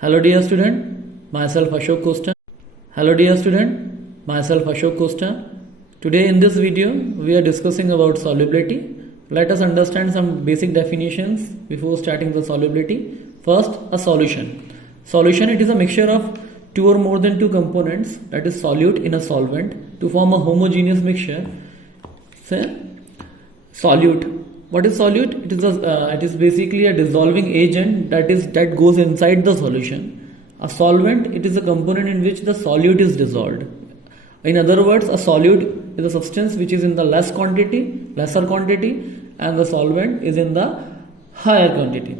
Hello dear student, myself Ashok Costa. Hello dear student, myself Ashok Costa. Today in this video we are discussing about solubility. Let us understand some basic definitions before starting the solubility. First, a solution. Solution, it is a mixture of two or more than two components, that is solute in a solvent, to form a homogeneous mixture. Say, solute. What is solute? It is basically a dissolving agent that goes inside the solution. A solvent, it is a component in which the solute is dissolved. In other words, a solute is a substance which is in the lesser quantity, and the solvent is in the higher quantity.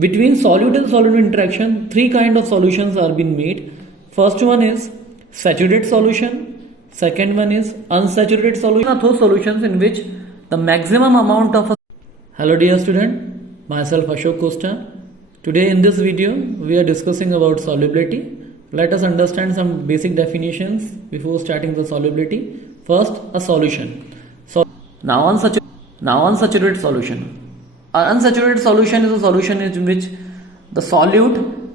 Between solute and solvent interaction, three kind of solutions are being made. First one is saturated solution. Second one is unsaturated solution. Are those solutions in which the maximum amount of Hello dear student, myself Ashok Costa. Today in this video we are discussing about solubility. Let us understand some basic definitions before starting the solubility. First, a solution. So now unsaturated solution. An unsaturated solution is a solution in which the solute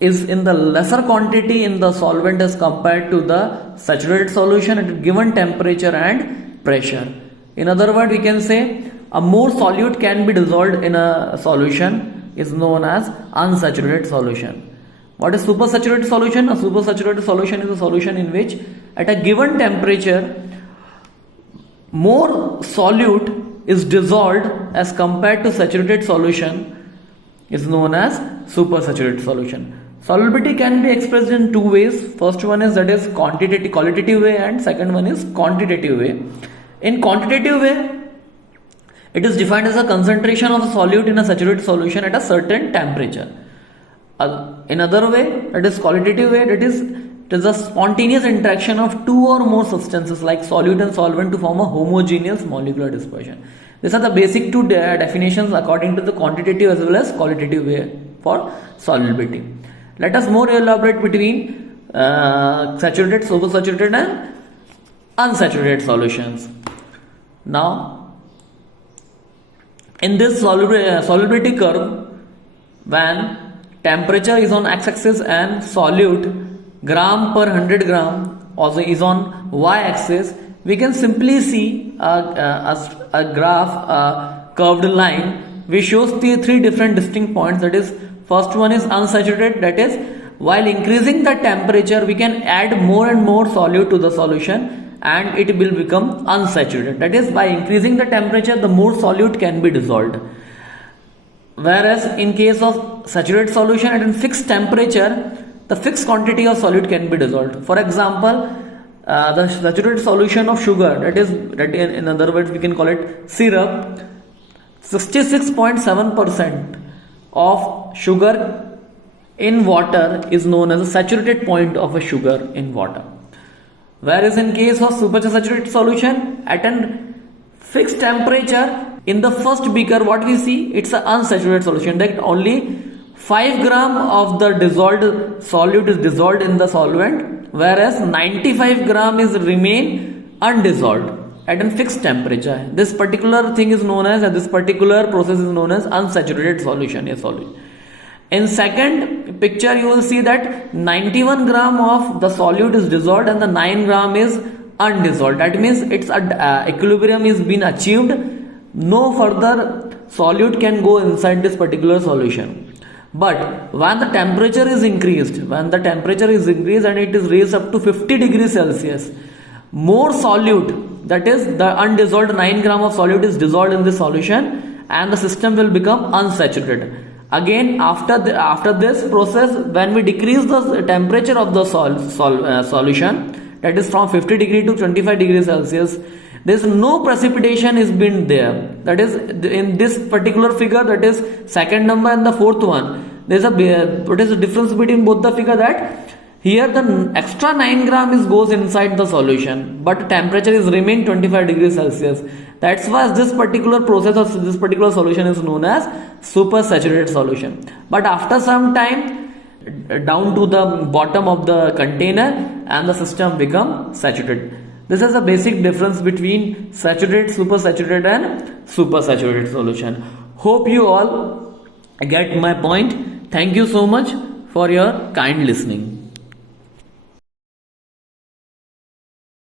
is in the lesser quantity in the solvent as compared to the saturated solution at a given temperature and pressure. In other words, we can say a more solute can be dissolved in a solution is known as unsaturated solution. What is supersaturated solution? A supersaturated solution is a solution in which at a given temperature more solute is dissolved as compared to saturated solution is known as supersaturated solution. Solubility can be expressed in two ways. First one is qualitative way, and second one is quantitative way. In quantitative way, it is defined as a concentration of a solute in a saturated solution at a certain temperature. In other way, that is qualitative way, it is a spontaneous interaction of two or more substances like solute and solvent to form a homogeneous molecular dispersion. These are the basic two definitions according to the quantitative as well as qualitative way for solubility. Let us more elaborate between saturated, supersaturated and unsaturated solutions. Now, in this solubility curve, when temperature is on x-axis and solute gram per 100 gram also is on y-axis, we can simply see a graph, a curved line which shows the three different distinct points. That is, first one is unsaturated, that is, while increasing the temperature we can add more and more solute to the solution and it will become unsaturated. That is, by increasing the temperature the more solute can be dissolved. Whereas in case of saturated solution at a fixed temperature, the fixed quantity of solute can be dissolved. For example, the saturated solution of sugar, that in other words we can call it syrup, 66.7% of sugar in water is known as a saturated point of a sugar in water. Whereas in case of supersaturated solution, at a fixed temperature, in the first beaker what we see, it's an unsaturated solution, that only 5 gram of the dissolved solute is dissolved in the solvent, whereas 95 gram is remain undissolved at a fixed temperature. This particular thing is known as, this particular process is known as unsaturated solution, a solute. In second picture you will see that 91 gram of the solute is dissolved and the 9 gram is undissolved. That means its equilibrium is been achieved. No further solute can go inside this particular solution. But when the temperature is increased and it is raised up to 50 degrees Celsius, more solute, that is the undissolved 9 gram of solute is dissolved in the solution and the system will become unsaturated. Again, after this process, when we decrease the temperature of the solution, that is from 50 degree to 25 degrees Celsius, there is no precipitation is been there. That is, in this particular figure, that is second number and the fourth one, there is what is the difference between both the figure, that here the extra 9 gram goes inside the solution, but temperature is remain 25 degrees Celsius. That's why this particular process of this particular solution is known as supersaturated solution. But after some time, down to the bottom of the container and the system become saturated. This is the basic difference between saturated, supersaturated and supersaturated solution. Hope you all get my point. Thank you so much. for your kind listening.